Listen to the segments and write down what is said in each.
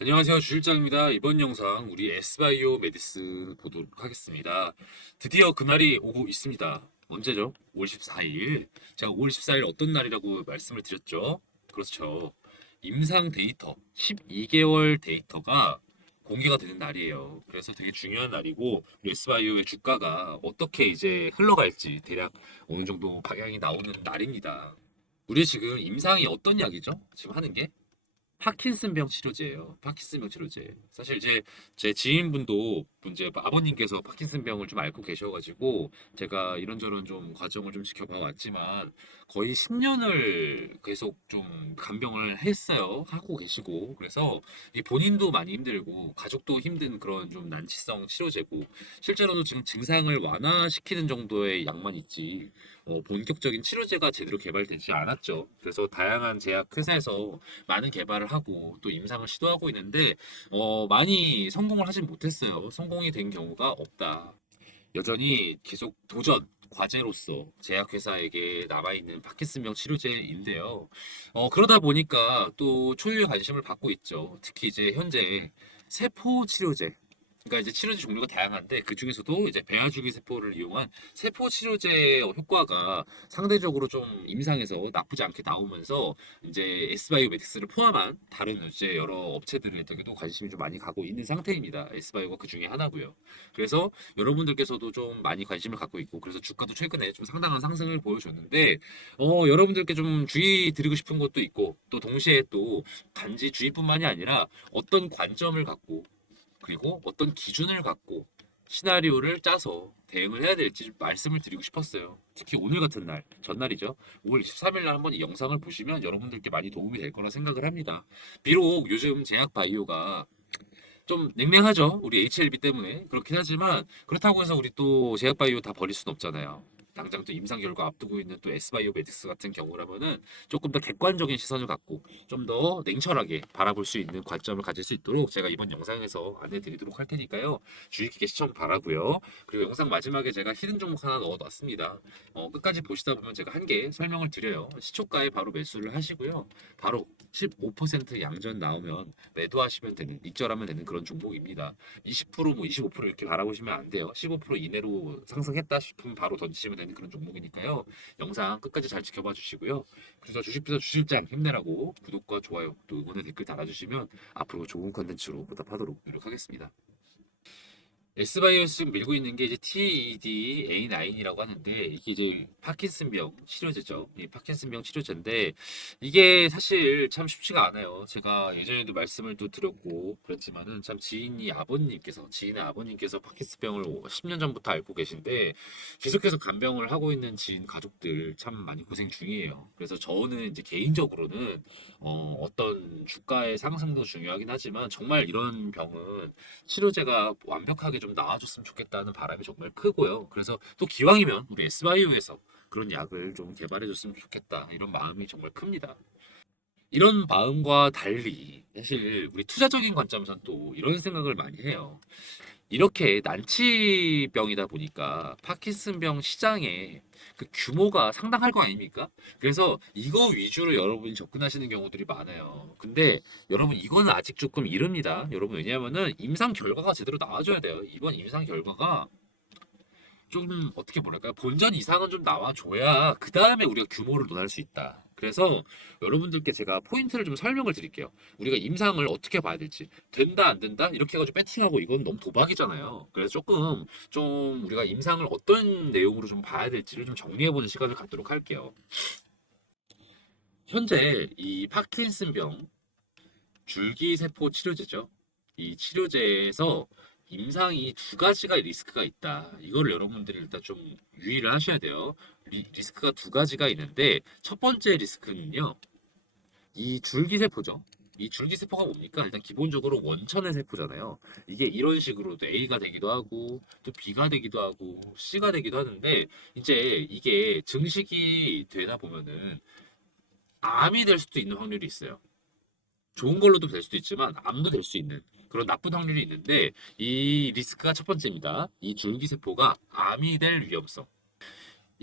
안녕하세요. 주실장입니다. 이번 영상 우리 S바이오 메디슨 보도록 하겠습니다. 드디어 그날이 오고 있습니다. 언제죠? 5월 14일. 제가 5월 14일 어떤 날이라고 말씀을 드렸죠? 그렇죠. 임상 데이터, 12개월 데이터가 공개가 되는 날이에요. 그래서 되게 중요한 날이고, 우리 S바이오의 주가가 어떻게 이제 흘러갈지 대략 어느 정도 방향이 나오는 날입니다. 우리 지금 임상이 어떤 약이죠? 지금 하는 게? 파킨슨병 치료제예요. 파킨슨병 치료제. 사실 이제 제 지인분도 이제 아버님께서 파킨슨병을 좀 앓고 계셔가지고 제가 이런저런 좀 과정을 좀 지켜봐 왔지만 거의 10년을 계속 좀 간병을 했어요. 하고 계시고 그래서 이 본인도 많이 힘들고 가족도 힘든 그런 좀 난치성 치료제고 실제로도 지금 증상을 완화시키는 정도의 약만 있지 본격적인 치료제가 제대로 개발되지 않았죠. 그래서 다양한 제약 회사에서 많은 개발을 하고 또 임상을 시도하고 있는데 많이 성공을 하진 못했어요. 성공이 된 경우가 없다. 여전히 계속 도전 과제로서 제약회사에게 남아있는 파킨슨병 치료제인데요. 그러다 보니까 또 초유의 관심을 받고 있죠. 특히 이제 현재 세포 치료제. 그러니까 이제 치료제 종류가 다양한데 그 중에서도 이제 배아주기 세포를 이용한 세포 치료제 효과가 상대적으로 좀 임상에서 나쁘지 않게 나오면서 이제 S바이오메틱스를 포함한 다른 이제 여러 업체들에게도 관심이 좀 많이 가고 있는 상태입니다. S바이오가 그 중에 하나고요. 그래서 여러분들께서도 좀 많이 관심을 갖고 있고 그래서 주가도 최근에 좀 상당한 상승을 보여줬는데 여러분들께 좀 주의 드리고 싶은 것도 있고 또 동시에 또 단지 주의뿐만이 아니라 어떤 관점을 갖고 그리고 어떤 기준을 갖고 시나리오를 짜서 대응을 해야 될지 좀 말씀을 드리고 싶었어요. 특히 오늘 같은 날, 전날이죠. 5월 23일 날 한번 이 영상을 보시면 여러분들께 많이 도움이 될 거라 생각을 합니다. 비록 요즘 제약 바이오가 좀 냉랭하죠. 우리 HLB 때문에. 그렇긴 하지만 그렇다고 해서 우리 또 제약바이오 다 버릴 수는 없잖아요. 당장 또 임상 결과 앞두고 있는 또 S바이오메딕스 같은 경우라면은 조금 더 객관적인 시선을 갖고 좀 더 냉철하게 바라볼 수 있는 관점을 가질 수 있도록 제가 이번 영상에서 안내 드리도록 할 테니까요. 주의 깊게 시청 바라고요. 그리고 영상 마지막에 제가 히든 종목 하나 넣어놨습니다. 끝까지 보시다 보면 제가 한 개 설명을 드려요. 시초가에 바로 매수를 하시고요. 바로 15% 양전 나오면 매도하시면 되는, 익절하면 되는 그런 종목입니다. 20%뭐 25% 이렇게 바라보시면 안 돼요. 15% 이내로 상승했다 싶으면 바로 던지시면 되는 그런 종목이니까요. 영상 끝까지 잘 지켜봐 주시고요. 그래서 주식비서 주실장 힘내라고 구독과 좋아요 또 응원의 댓글 달아주시면 앞으로 좋은 컨텐츠로 보답하도록 노력하겠습니다. S바이오스 지금 밀고 있는 게 이제 TED A9이라고 하는데 이게 이제 파킨슨병 치료제죠. 이 파킨슨병 치료제인데 이게 사실 참 쉽지가 않아요. 제가 예전에도 말씀을 또 드렸고 그랬지만은 참 지인의 아버님께서 파킨슨병을 10년 전부터 앓고 계신데 계속해서 간병을 하고 있는 지인 가족들 참 많이 고생 중이에요. 그래서 저는 이제 개인적으로는 어떤 주가의 상승도 중요하긴 하지만 정말 이런 병은 치료제가 완벽하게 좀 나아졌으면 좋겠다는 바람이 정말 크고요. 그래서 또 기왕이면 우리 S바이오에서 그런 약을 좀 개발해줬으면 좋겠다 이런 마음이 정말 큽니다. 이런 마음과 달리 사실 우리 투자적인 관점에서는 또 이런 생각을 많이 해요. 이렇게 난치병이다 보니까 파킨슨병 시장의 그 규모가 상당할 거 아닙니까? 그래서 이거 위주로 여러분이 접근하시는 경우들이 많아요. 근데 여러분 이거는 아직 조금 이릅니다. 여러분 왜냐하면은 임상 결과가 제대로 나와줘야 돼요. 이번 임상 결과가 좀 어떻게 뭐랄까요? 본전 이상은 좀 나와줘야 그 다음에 우리가 규모를 논할 수 있다. 그래서 여러분들께 제가 포인트를 좀 설명을 드릴게요. 우리가 임상을 어떻게 봐야 될지 된다 안 된다 이렇게 해가지고 배팅하고 이건 너무 도박이잖아요. 그래서 조금 좀 우리가 임상을 어떤 내용으로 좀 봐야 될지를 좀 정리해보는 시간을 갖도록 할게요. 현재 이 파킨슨병 줄기세포 치료제죠. 이 치료제에서 임상이 두 가지가 리스크가 있다. 이거를 여러분들이 일단 좀 유의를 하셔야 돼요. 리스크가 두 가지가 있는데 첫 번째 리스크는요. 이 줄기세포죠. 이 줄기세포가 뭡니까? 일단 기본적으로 원천의 세포잖아요. 이게 이런 식으로 또 A가 되기도 하고 또 B가 되기도 하고 C가 되기도 하는데 이제 이게 증식이 되다 보면은 암이 될 수도 있는 확률이 있어요. 좋은 걸로도 될 수도 있지만 암도 될 수 있는 그런 나쁜 확률이 있는데 이 리스크가 첫 번째입니다. 이 줄기세포가 암이 될 위험성.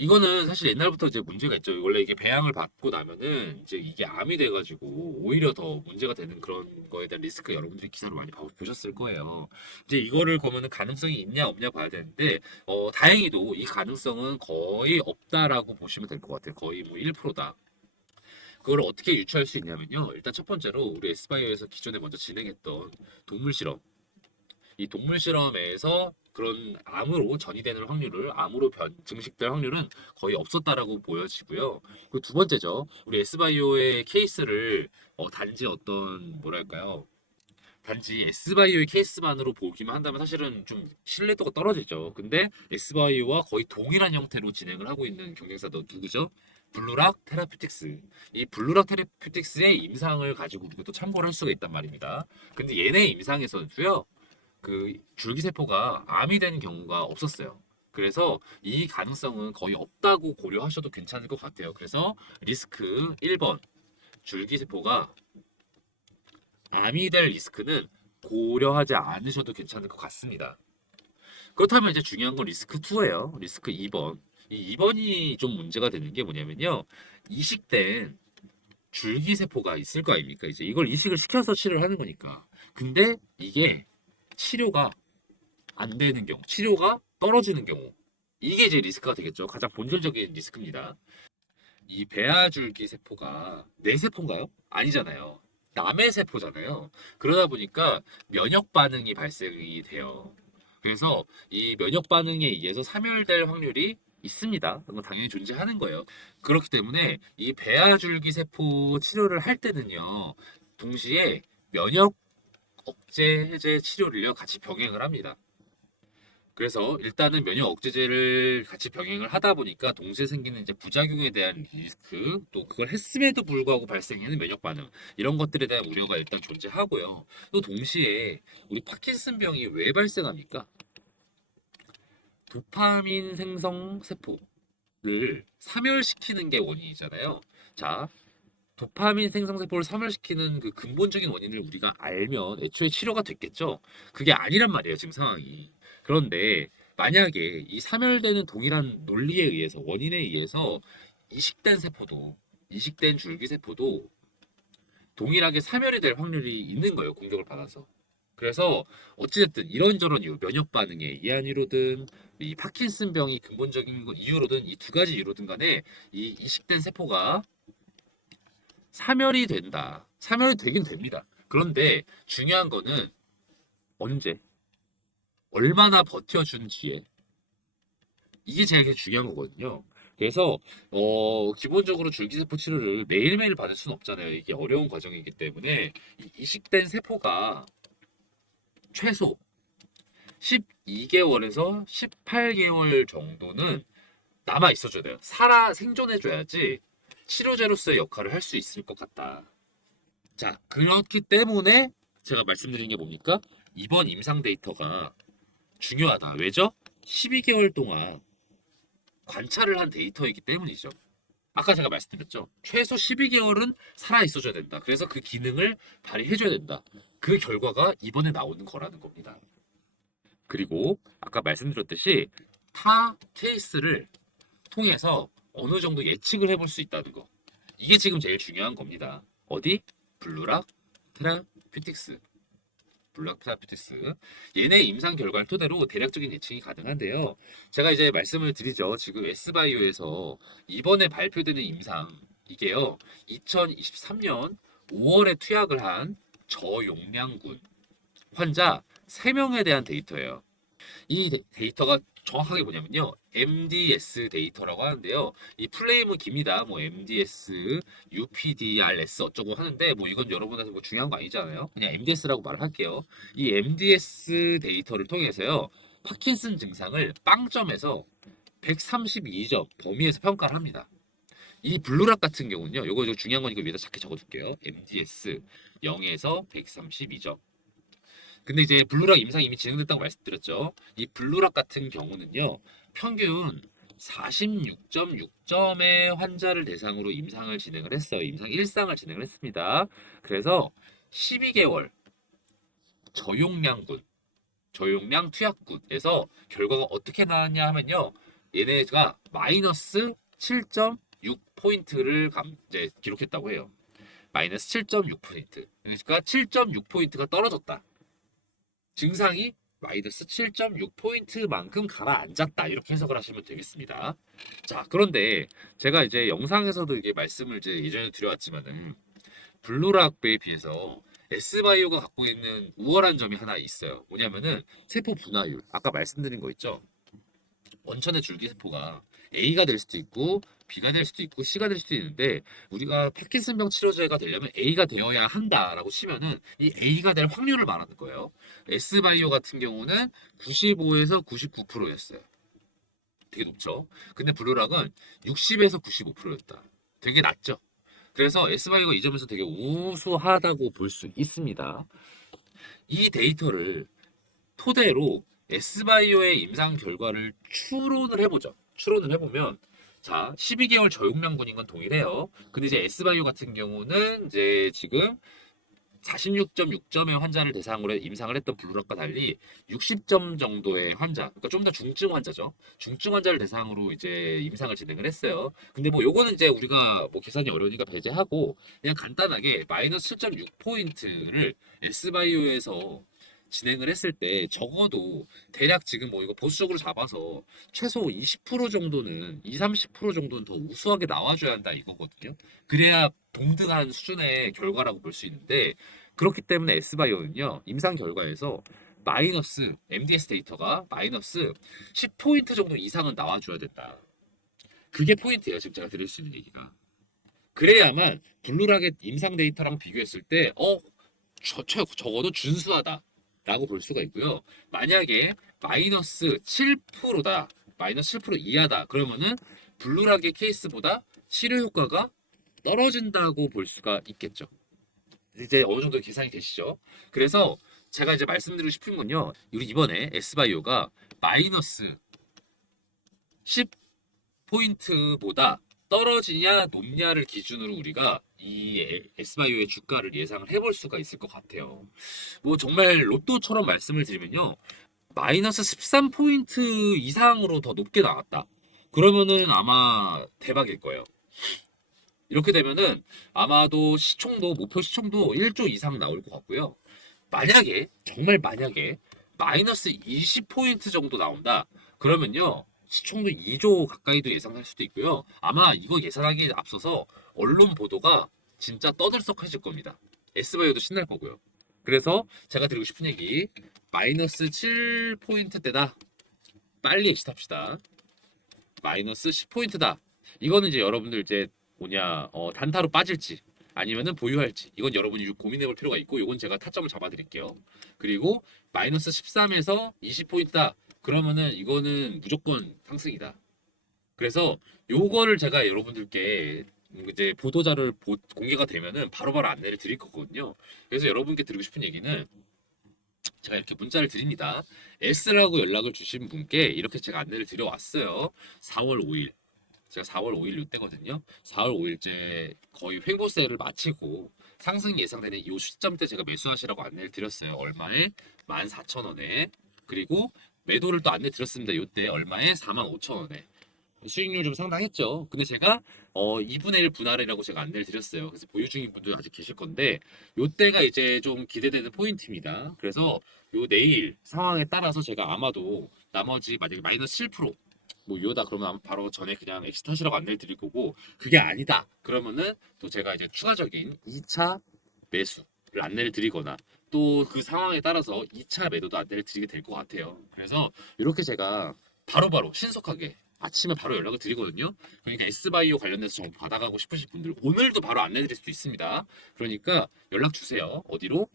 이거는 사실 옛날부터 이제 문제가 있죠. 원래 이게 배양을 받고 나면은 이제 이게 암이 돼가지고 오히려 더 문제가 되는 그런 거에 대한 리스크 여러분들이 기사를 많이 보셨을 거예요. 이제 이거를 보면은 가능성이 있냐 없냐 봐야 되는데 다행히도 이 가능성은 거의 없다라고 보시면 될 것 같아요. 거의 뭐 1%다. 그걸 어떻게 유추할 수 있냐면요. 일단 첫 번째로 우리 에스바이오에서 기존에 먼저 진행했던 동물 실험. 이 동물 실험에서 그런 암으로 전이되는 확률을 암으로 증식될 확률은 거의 없었다라고 보여지고요. 그 두 번째죠. 우리 S바이오의 케이스를 단지 어떤 뭐랄까요? 단지 S바이오의 케이스만으로 보기만 한다면 사실은 좀 신뢰도가 떨어지죠. 근데 S바이오와 거의 동일한 형태로 진행을 하고 있는 경쟁사도 누구죠? 블루락 테라퓨틱스. 이 블루락 테라퓨틱스의 임상을 가지고 우리가 또 참고를 할 수가 있단 말입니다. 근데 얘네 임상에서도요. 그 줄기세포가 암이 된 경우가 없었어요. 그래서 이 가능성은 거의 없다고 고려하셔도 괜찮을 것 같아요. 그래서 리스크 1번 줄기세포가 암이 될 리스크는 고려하지 않으셔도 괜찮을 것 같습니다. 그렇다면 이제 중요한 건 리스크 2예요. 리스크 2번. 이 2번이 좀 문제가 되는 게 뭐냐면요. 이식된 줄기세포가 있을 거 아닙니까? 이제 이걸 이식을 시켜서 치료를 하는 거니까. 근데 이게 치료가 안 되는 경우, 치료가 떨어지는 경우, 이게 이제 리스크가 되겠죠. 가장 본질적인 리스크입니다. 이 배아줄기 세포가 내 세포인가요? 아니잖아요. 남의 세포잖아요. 그러다 보니까 면역 반응이 발생이 돼요. 그래서 이 면역 반응에 의해서 사멸될 확률이 있습니다. 그건 당연히 존재하는 거예요. 그렇기 때문에 이 배아줄기 세포 치료를 할 때는요, 동시에 면역 억제 해제 치료를요 같이 병행을 합니다. 그래서 일단은 면역 억제제를 같이 병행을 하다 보니까 동시에 생기는 이제 부작용에 대한 리스크, 또 그걸 했음에도 불구하고 발생하는 면역 반응, 이런 것들에 대한 우려가 일단 존재하고요. 또 동시에 우리 파킨슨병이 왜 발생합니까? 도파민 생성 세포를 사멸시키는 게 원인이잖아요. 자, 도파민 생성세포를 사멸시키는 그 근본적인 원인을 우리가 알면 애초에 치료가 됐겠죠. 그게 아니란 말이에요, 지금 상황이. 그런데 만약에 이 사멸되는 동일한 논리에 의해서, 원인에 의해서 이식된 세포도, 이식된 줄기세포도 동일하게 사멸이 될 확률이 있는 거예요, 공격을 받아서. 그래서 어찌됐든 이런저런 이유, 면역 반응에 의한 이유로든 이 파킨슨병이 근본적인 이유로든 이 두 가지 이유로든 간에 이 이식된 세포가 사멸이 된다. 사멸이 되긴 됩니다. 그런데 중요한 거는 언제, 얼마나 버텨준지에 이게 제일 중요한 거거든요. 그래서 기본적으로 줄기세포 치료를 매일매일 받을 수는 없잖아요. 이게 어려운 과정이기 때문에 이식된 세포가 최소 12개월에서 18개월 정도는 남아 있어줘야 돼요. 생존해줘야지 치료제로서의 역할을 할 수 있을 것 같다. 자, 그렇기 때문에 제가 말씀드린 게 뭡니까? 이번 임상 데이터가 중요하다. 왜죠? 12개월 동안 관찰을 한 데이터이기 때문이죠. 아까 제가 말씀드렸죠. 최소 12개월은 살아 있어줘야 된다. 그래서 그 기능을 발휘해줘야 된다. 그 결과가 이번에 나오는 거라는 겁니다. 그리고 아까 말씀드렸듯이 타 케이스를 통해서 어느 정도 예측을 해볼 수 있다는 거. 이게 지금 제일 중요한 겁니다. 어디? 블루락 테라퓨틱스. 블루락 테라퓨틱스. 얘네 임상 결과를 토대로 대략적인 예측이 가능한데요. 제가 이제 말씀을 드리죠. 지금 S바이오에서 이번에 발표되는 임상 이게요. 2023년 5월에 투약을 한 저용량군 환자 3명에 대한 데이터예요. 이 데이터가 정확하게 뭐냐면요. MDS 데이터라고 하는데요. 이 풀네임은 깁니다. 뭐 MDS, UPDRS 어쩌고 하는데 뭐 이건 여러분한테 뭐 중요한 거 아니잖아요. 그냥 MDS라고 말을 할게요. 이 MDS 데이터를 통해서요. 파킨슨 증상을 빵점에서 132점 범위에서 평가를 합니다. 이 블루락 같은 경우는요. 요거 중요한 거니까 위에다 작게 적어둘게요. MDS 0에서 132점. 근데 이제 블루락 임상이 이미 진행됐다고 말씀드렸죠. 이 블루락 같은 경우는요. 평균 46.6점의 환자를 대상으로 임상을 진행을 했어요. 임상 1상을 진행을 했습니다. 그래서 12개월 저용량 투약군에서 결과가 어떻게 나왔냐 하면요. 얘네가 마이너스 7.6포인트를 이제 기록했다고 해요. 마이너스 7.6포인트. 그러니까 7.6포인트가 떨어졌다. 증상이 마이너스 7.6포인트만큼 가라앉았다. 이렇게 해석을 하시면 되겠습니다. 자, 그런데 제가 이제 영상에서도 이게 말씀을 이제 예전에 드려왔지만은 블루락베에 비해서 S바이오가 갖고 있는 우월한 점이 하나 있어요. 뭐냐면은 세포 분화율. 아까 말씀드린 거 있죠? 원천의 줄기세포가 A가 될 수도 있고 B가 될 수도 있고 C가 될 수도 있는데 우리가 파킨슨병 치료제가 되려면 A가 되어야 한다라고 치면은 이 A가 될 확률을 말하는 거예요. S바이오 같은 경우는 95에서 99%였어요. 되게 높죠. 근데 블루락은 60에서 95%였다. 되게 낮죠. 그래서 S바이오가 이 점에서 되게 우수하다고 볼 수 있습니다. 이 데이터를 토대로 S바이오의 임상 결과를 추론을 해보죠. 추론을 해보면 자 12개월 저용량군인 건 동일해요. 근데 이제 S바이오 같은 경우는 이제 지금 46.6점의 환자를 대상으로 임상을 했던 블루락과 달리 60점 정도의 환자, 그러니까 좀 더 중증 환자죠. 중증 환자를 대상으로 이제 임상을 진행을 했어요. 근데 뭐 요거는 이제 우리가 뭐 계산이 어려우니까 배제하고 그냥 간단하게 마이너스 7.6포인트를 S바이오에서 진행을 했을 때 적어도 대략 지금 뭐 이거 보수적으로 잡아서 최소 20% 정도는 30% 정도는 더 우수하게 나와줘야 한다 이거거든요. 그래야 동등한 수준의 결과라고 볼 수 있는데 그렇기 때문에 S바이오는요 임상 결과에서 마이너스 MDS 데이터가 마이너스 10포인트 정도 이상은 나와줘야 된다. 그게 포인트예요. 지금 제가 드릴 수 있는 얘기가. 그래야만 블루락의 임상 데이터랑 비교했을 때 적어도 준수하다. 라고 볼 수가 있고요. 만약에 마이너스 7%다. 마이너스 7% 이하다. 그러면은 블루락의 케이스보다 치료 효과가 떨어진다고 볼 수가 있겠죠. 이제 어느 정도 계산이 되시죠? 그래서 제가 이제 말씀드리고 싶은 건요. 우리 이번에 S바이오가 마이너스 10포인트보다 떨어지냐 높냐를 기준으로 우리가 이 S바이오의 주가를 예상을 해볼 수가 있을 것 같아요. 뭐 정말 로또처럼 말씀을 드리면요. 마이너스 13포인트 이상으로 더 높게 나왔다. 그러면은 아마 대박일 거예요. 이렇게 되면은 아마도 시총도 목표 시총도 1조 이상 나올 것 같고요. 만약에 정말 만약에 마이너스 20포인트 정도 나온다. 그러면요. 시총도 2조 가까이도 예상할 수도 있고요. 아마 이거 예상하기에 앞서서 언론 보도가 진짜 떠들썩해질 겁니다. S바이오도 신날 거고요. 그래서 제가 드리고 싶은 얘기 마이너스 7포인트대다. 빨리 exit합시다. 마이너스 10포인트다. 이거는 이제 여러분들 이제 뭐냐 단타로 빠질지 아니면은 보유할지 이건 여러분이 고민해 볼 필요가 있고 이건 제가 타점을 잡아 드릴게요. 그리고 마이너스 13에서 20포인트다. 그러면은 이거는 무조건 상승이다. 그래서 요거를 제가 여러분들께 이제 보도자를 공개가 되면은 바로바로 안내를 드릴 거거든요. 그래서 여러분께 드리고 싶은 얘기는 제가 이렇게 문자를 드립니다. S라고 연락을 주신 분께 이렇게 제가 안내를 드려왔어요. 4월 5일. 제가 4월 5일 이때거든요. 4월 5일째 거의 횡보세를 마치고 상승이 예상되는 이 시점대 제가 매수하시라고 안내를 드렸어요. 얼마에? 14,000원에. 그리고 매도를 또 안내 드렸습니다. 이때 얼마에? 45,000원에. 수익률 좀 상당했죠. 근데 제가 2분의 1 분할이라고 제가 안내를 드렸어요. 그래서 보유 중인 분들 아직 계실 건데 요때가 이제 좀 기대되는 포인트입니다. 그래서 요 내일 상황에 따라서 제가 아마도 나머지 만약에 마이너스 7%뭐 이거다 그러면 바로 전에 그냥 엑시트 하시라고 안내를 드릴 거고 그게 아니다. 그러면은 또 제가 이제 추가적인 2차 매수를 안내를 드리거나 또 그 상황에 따라서 2차 매도도 안내를 드리게 될 것 같아요. 그래서 이렇게 제가 바로바로 신속하게 아침에 바로 연락을 드리거든요. 그러니까 S바이오 관련돼서 정보 받아가고 싶으신 분들 오늘도 바로 안내드릴 수도 있습니다. 그러니까 연락 주세요. 어디로?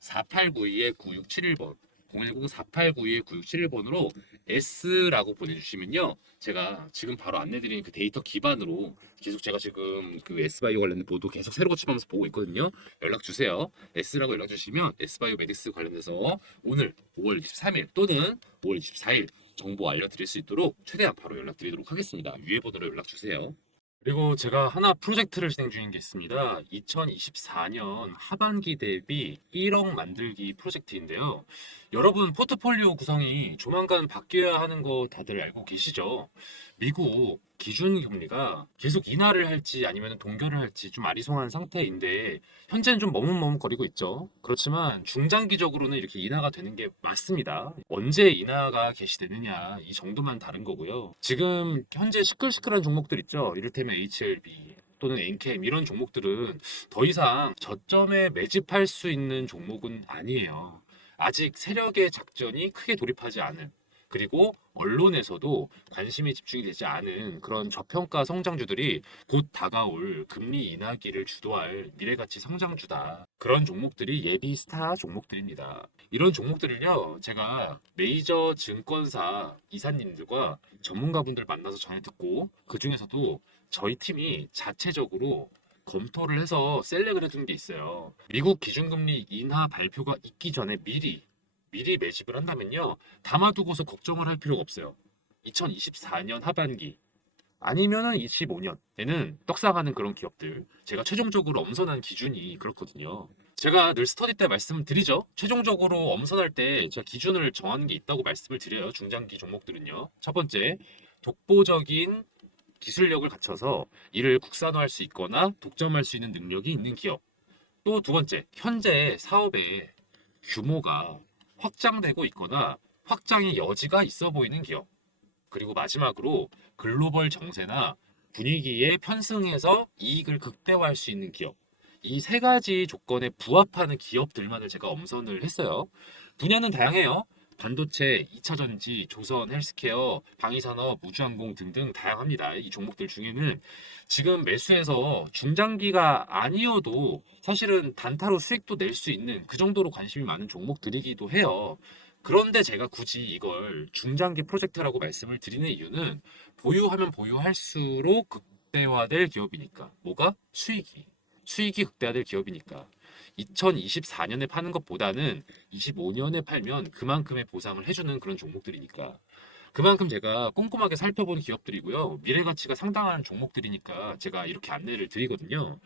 010-4892-9671번 010-4892-9671번으로 S라고 보내주시면요. 제가 지금 바로 안내드리는 그 데이터 기반으로 계속 제가 지금 그 S바이오 관련된 보도 계속 새로 고침하면서 보고 있거든요. 연락 주세요. S라고 연락 주시면 S바이오 메딕스 관련돼서 오늘 5월 23일 또는 5월 24일 정보 알려드릴 수 있도록 최대한 바로 연락드리도록 하겠습니다. 위에 번호로 연락 주세요. 그리고 제가 하나 프로젝트를 진행 중인 게 있습니다. 2024년 하반기 대비 1억 만들기 프로젝트인데요. 여러분 포트폴리오 구성이 조만간 바뀌어야 하는 거 다들 알고 계시죠? 미국 기준금리가 계속 인하를 할지 아니면 동결을 할지 좀 아리송한 상태인데 현재는 좀 머뭇머뭇거리고 있죠. 그렇지만 중장기적으로는 이렇게 인하가 되는 게 맞습니다. 언제 인하가 개시되느냐 이 정도만 다른 거고요. 지금 현재 시끌시끌한 종목들 있죠. 이를테면 HLB 또는 엔캠 이런 종목들은 더 이상 저점에 매집할 수 있는 종목은 아니에요. 아직 세력의 작전이 크게 돌입하지 않은, 그리고 언론에서도 관심이 집중이 되지 않은 그런 저평가 성장주들이 곧 다가올 금리 인하기를 주도할 미래가치 성장주다. 그런 종목들이 예비 스타 종목들입니다. 이런 종목들을요, 제가 메이저 증권사 이사님들과 전문가분들 만나서 전해 듣고, 그 중에서도 저희 팀이 자체적으로 검토를 해서 셀렉을 해둔 게 있어요. 미국 기준금리 인하 발표가 있기 전에 미리 매집을 한다면요. 담아두고서 걱정을 할 필요가 없어요. 2024년 하반기 아니면은 25년에는 떡상하는 그런 기업들. 제가 최종적으로 엄선한 기준이 그렇거든요. 제가 늘 스터디 때 말씀을 드리죠. 최종적으로 엄선할 때 제가 기준을 정하는 게 있다고 말씀을 드려요. 중장기 종목들은요. 첫 번째, 독보적인 기술력을 갖춰서 이를 국산화할 수 있거나 독점할 수 있는 능력이 있는 기업. 또 두 번째, 현재 사업의 규모가 확장되고 있거나 확장의 여지가 있어 보이는 기업. 그리고 마지막으로 글로벌 정세나 분위기에 편승해서 이익을 극대화할 수 있는 기업. 이 세 가지 조건에 부합하는 기업들만을 제가 엄선을 했어요. 분야는 다양해요. 반도체, 2차 전지, 조선, 헬스케어, 방위산업, 우주항공 등등 다양합니다. 이 종목들 중에는 지금 매수해서 중장기가 아니어도 사실은 단타로 수익도 낼 수 있는 그 정도로 관심이 많은 종목들이기도 해요. 그런데 제가 굳이 이걸 중장기 프로젝트라고 말씀을 드리는 이유는 보유하면 보유할수록 극대화될 기업이니까. 뭐가? 수익이 극대화될 기업이니까. 2024년에 파는 것보다는 25년에 팔면 그만큼의 보상을 해주는 그런 종목들이니까. 그만큼 제가 꼼꼼하게 살펴본 기업들이고요. 미래 가치가 상당한 종목들이니까 제가 이렇게 안내를 드리거든요.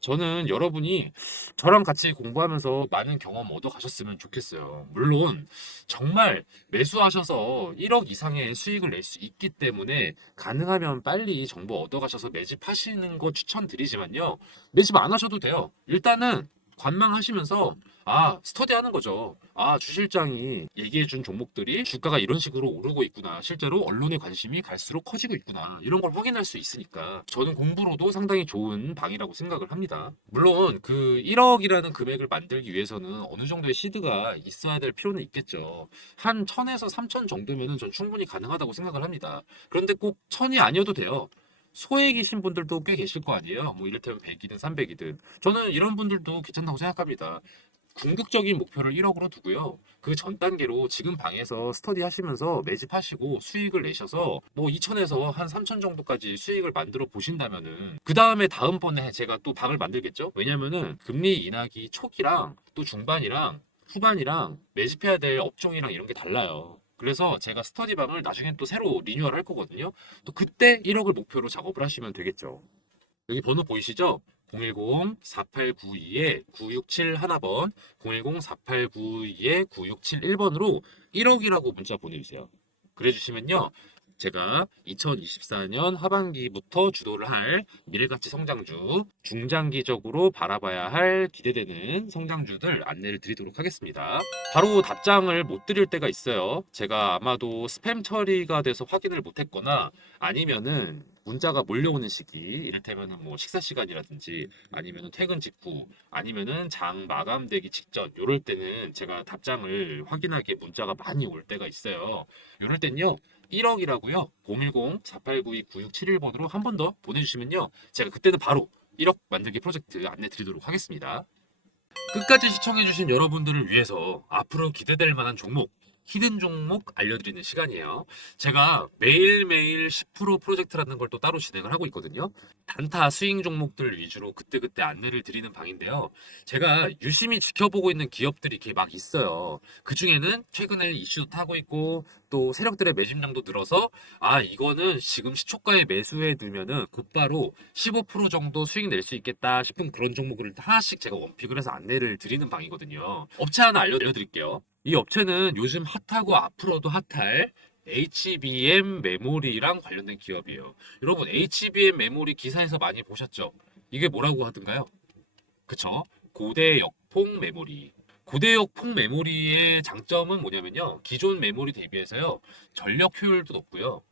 저는 여러분이 저랑 같이 공부하면서 많은 경험 얻어 가셨으면 좋겠어요. 물론 정말 매수하셔서 1억 이상의 수익을 낼 수 있기 때문에 가능하면 빨리 정보 얻어 가셔서 매집하시는 거 추천드리지만요. 매집 안 하셔도 돼요. 일단은 관망하시면서 스터디 하는 거죠. 주 실장이 얘기해 준 종목들이 주가가 이런 식으로 오르고 있구나. 실제로 언론의 관심이 갈수록 커지고 있구나. 이런 걸 확인할 수 있으니까 저는 공부로도 상당히 좋은 방이라고 생각을 합니다. 물론 그 1억이라는 금액을 만들기 위해서는 어느 정도의 시드가 있어야 될 필요는 있겠죠. 한 1000에서 3000 정도면은 전 충분히 가능하다고 생각을 합니다. 그런데 꼭 1000이 아니어도 돼요. 소액이신 분들도 꽤 계실 거 아니에요. 뭐 이를테면 100이든 300이든. 저는 이런 분들도 괜찮다고 생각합니다. 궁극적인 목표를 1억으로 두고요. 그 전 단계로 지금 방에서 스터디 하시면서 매집하시고 수익을 내셔서 뭐 2천에서 한 3천 정도까지 수익을 만들어 보신다면은 그 다음에 다음번에 제가 또 방을 만들겠죠? 왜냐면은 금리 인하기 초기랑 또 중반이랑 후반이랑 매집해야 될 업종이랑 이런 게 달라요. 그래서 제가 스터디방을 나중엔 또 새로 리뉴얼 할 거거든요. 또 그때 1억을 목표로 작업을 하시면 되겠죠. 여기 번호 보이시죠? 010-4892-9671번, 010-4892-9671번으로 1억이라고 문자 보내주세요. 그래 주시면요. 제가 2024년 하반기부터 주도를 할 미래가치 성장주, 중장기적으로 바라봐야 할 기대되는 성장주들 안내를 드리도록 하겠습니다. 바로 답장을 못 드릴 때가 있어요. 제가 아마도 스팸 처리가 돼서 확인을 못 했거나 아니면은 문자가 몰려오는 시기, 이를테면은 뭐 식사 시간이라든지 아니면은 퇴근 직후 아니면은 장 마감되기 직전 요럴 때는 제가 답장을 확인하기에 문자가 많이 올 때가 있어요. 요럴 땐요. 1억이라고요. 010-4892-9671번으로 한 번 더 보내주시면요. 제가 그때는 바로 1억 만들기 프로젝트 안내 드리도록 하겠습니다. 끝까지 시청해주신 여러분들을 위해서 앞으로 기대될 만한 종목, 히든 종목 알려드리는 시간이에요. 제가 매일매일 10% 프로젝트라는 걸 또 따로 진행을 하고 있거든요. 단타 스윙 종목들 위주로 그때그때 안내를 드리는 방인데요. 제가 유심히 지켜보고 있는 기업들이 이렇게 막 있어요. 그 중에는 최근에 이슈도 타고 있고 또 세력들의 매집량도 늘어서 이거는 지금 시초가에 매수해 두면은 곧바로 15% 정도 수익 낼 수 있겠다 싶은 그런 종목을 하나씩 제가 원픽을 해서 안내를 드리는 방이거든요. 업체 하나 알려드릴게요. 이 업체는 요즘 핫하고 앞으로도 핫할 HBM 메모리랑 관련된 기업이에요. 여러분, HBM 메모리 기사에서 많이 보셨죠? 이게 뭐라고 하던가요? 그쵸? 고대역폭 메모리. 고대역폭 메모리의 장점은 뭐냐면요. 기존 메모리 대비해서요. 전력 효율도 높고요.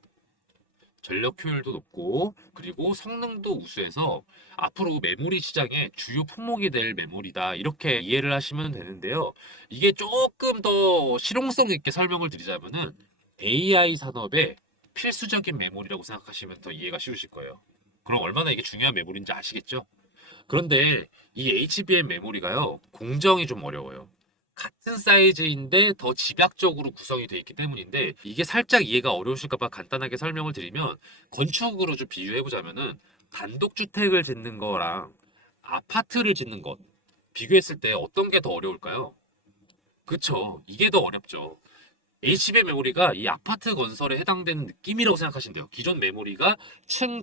전력 효율도 높고 그리고 성능도 우수해서 앞으로 메모리 시장의 주요 품목이 될 메모리다 이렇게 이해를 하시면 되는데요. 이게 조금 더 실용성 있게 설명을 드리자면은 AI 산업의 필수적인 메모리라고 생각하시면 더 이해가 쉬우실 거예요. 그럼 얼마나 이게 중요한 메모리인지 아시겠죠? 그런데 이 HBM 메모리가요, 공정이 좀 어려워요. 같은 사이즈인데 더 집약적으로 구성이 되어 있기 때문인데 이게 살짝 이해가 어려우실까봐 간단하게 설명을 드리면 건축으로 좀 비유해 보자면은 단독주택을 짓는 거랑 아파트를 짓는 것 비교했을 때 어떤 게 더 어려울까요? 그쵸. 이게 더 어렵죠. HBM 메모리가 이 아파트 건설에 해당되는 느낌이라고 생각하시면 돼요. 기존 메모리가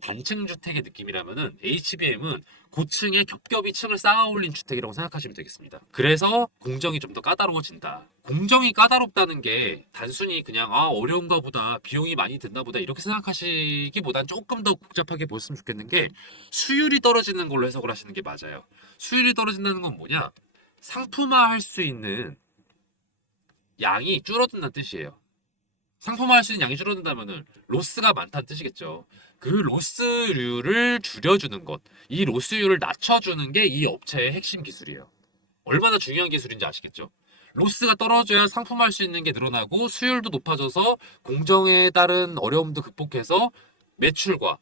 단층 주택의 느낌이라면은 HBM은 고층에 겹겹이 층을 쌓아 올린 주택이라고 생각하시면 되겠습니다. 그래서 공정이 좀 더 까다로워진다. 공정이 까다롭다는 게 단순히 그냥 어려운가 보다, 비용이 많이 든다 보다 이렇게 생각하시기보단 조금 더 복잡하게 보셨으면 좋겠는 게 수율이 떨어지는 걸로 해석을 하시는 게 맞아요. 수율이 떨어진다는 건 뭐냐? 상품화할 수 있는 양이 줄어든다는 뜻이에요. 상품화할 수 있는 양이 줄어든다면은 로스가 많다는 뜻이겠죠. 그 로스율을 줄여주는 것, 이 로스율을 낮춰주는 게 이 업체의 핵심 기술이에요. 얼마나 중요한 기술인지 아시겠죠? 로스가 떨어져야 상품화할 수 있는 게 늘어나고 수율도 높아져서 공정에 따른 어려움도 극복해서 매출과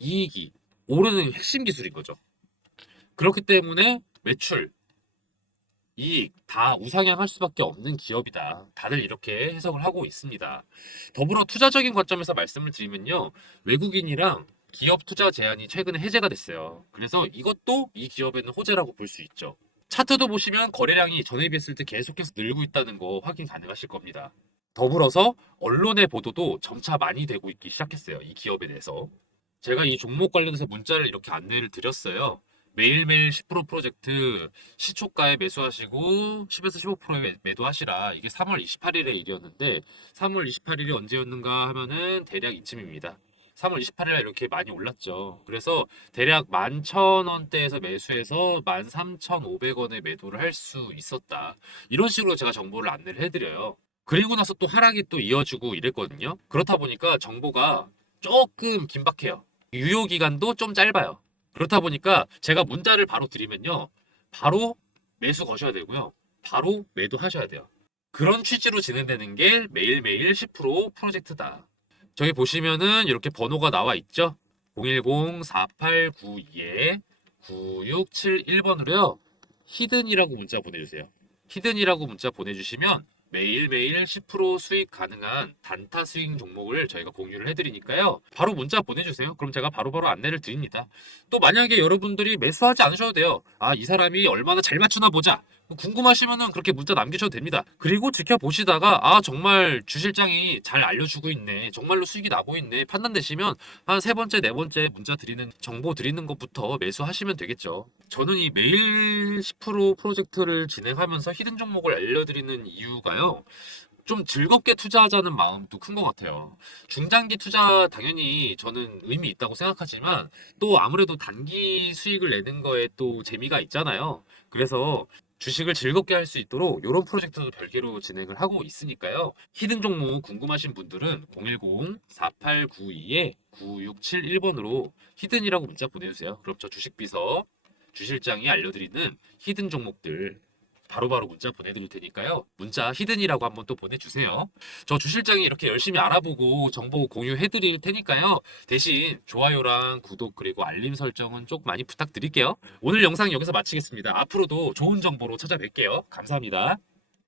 이익이 오르는 핵심 기술인 거죠. 그렇기 때문에 매출, 이익 다 우상향할 수밖에 없는 기업이다. 다들 이렇게 해석을 하고 있습니다. 더불어 투자적인 관점에서 말씀을 드리면요. 외국인이랑 기업 투자 제한이 최근에 해제가 됐어요. 그래서 이것도 이 기업에는 호재라고 볼 수 있죠. 차트도 보시면 거래량이 전에 비했을 때 계속해서 늘고 있다는 거 확인 가능하실 겁니다. 더불어서 언론의 보도도 점차 많이 되고 있기 시작했어요. 이 기업에 대해서. 제가 이 종목 관련해서 문자를 이렇게 안내를 드렸어요. 매일매일 10% 프로젝트 시초가에 매수하시고 10에서 15%에 매도하시라. 이게 3월 28일의 일이었는데 3월 28일이 언제였는가 하면은 대략 이쯤입니다. 3월 28일에 이렇게 많이 올랐죠. 그래서 대략 11,000원대에서 매수해서 13,500원에 매도를 할 수 있었다. 이런 식으로 제가 정보를 안내를 해드려요. 그리고 나서 또 하락이 또 이어지고 이랬거든요. 그렇다 보니까 정보가 조금 긴박해요. 유효 기간도 좀 짧아요. 그렇다 보니까 제가 문자를 바로 드리면요. 바로 매수 거셔야 되고요. 바로 매도하셔야 돼요. 그런 취지로 진행되는 게 매일매일 10% 프로젝트다. 저기 보시면은 이렇게 번호가 나와 있죠? 010-4892-9671번으로요. 히든이라고 문자 보내주세요. 히든이라고 문자 보내주시면 매일매일 10% 수익 가능한 단타 스윙 종목을 저희가 공유를 해드리니까요. 바로 문자 보내주세요. 그럼 제가 바로바로 안내를 드립니다. 또 만약에 여러분들이 매수하지 않으셔도 돼요. 이 사람이 얼마나 잘 맞추나 보자. 궁금하시면은 그렇게 문자 남기셔도 됩니다. 그리고 지켜보시다가 정말 주실장이 잘 알려주고 있네. 정말로 수익이 나고 있네. 판단되시면 한 세 번째, 네 번째 문자 드리는 정보 드리는 것부터 매수하시면 되겠죠. 저는 이 매일 10% 프로젝트를 진행하면서 히든 종목을 알려드리는 이유가요. 좀 즐겁게 투자하자는 마음도 큰 것 같아요. 중장기 투자 당연히 저는 의미 있다고 생각하지만 또 아무래도 단기 수익을 내는 거에 또 재미가 있잖아요. 그래서 주식을 즐겁게 할 수 있도록 이런 프로젝트도 별개로 진행을 하고 있으니까요. 히든 종목 궁금하신 분들은 010-4892-9671번으로 히든이라고 문자 보내주세요. 그럼 저 주식비서 주실장이 알려드리는 히든 종목들 바로바로 문자 보내드릴 테니까요. 문자 히든이라고 한번 또 보내주세요. 저 주실장이 이렇게 열심히 알아보고 정보 공유해드릴 테니까요. 대신 좋아요랑 구독 그리고 알림 설정은 좀 많이 부탁드릴게요. 오늘 영상 여기서 마치겠습니다. 앞으로도 좋은 정보로 찾아뵐게요. 감사합니다.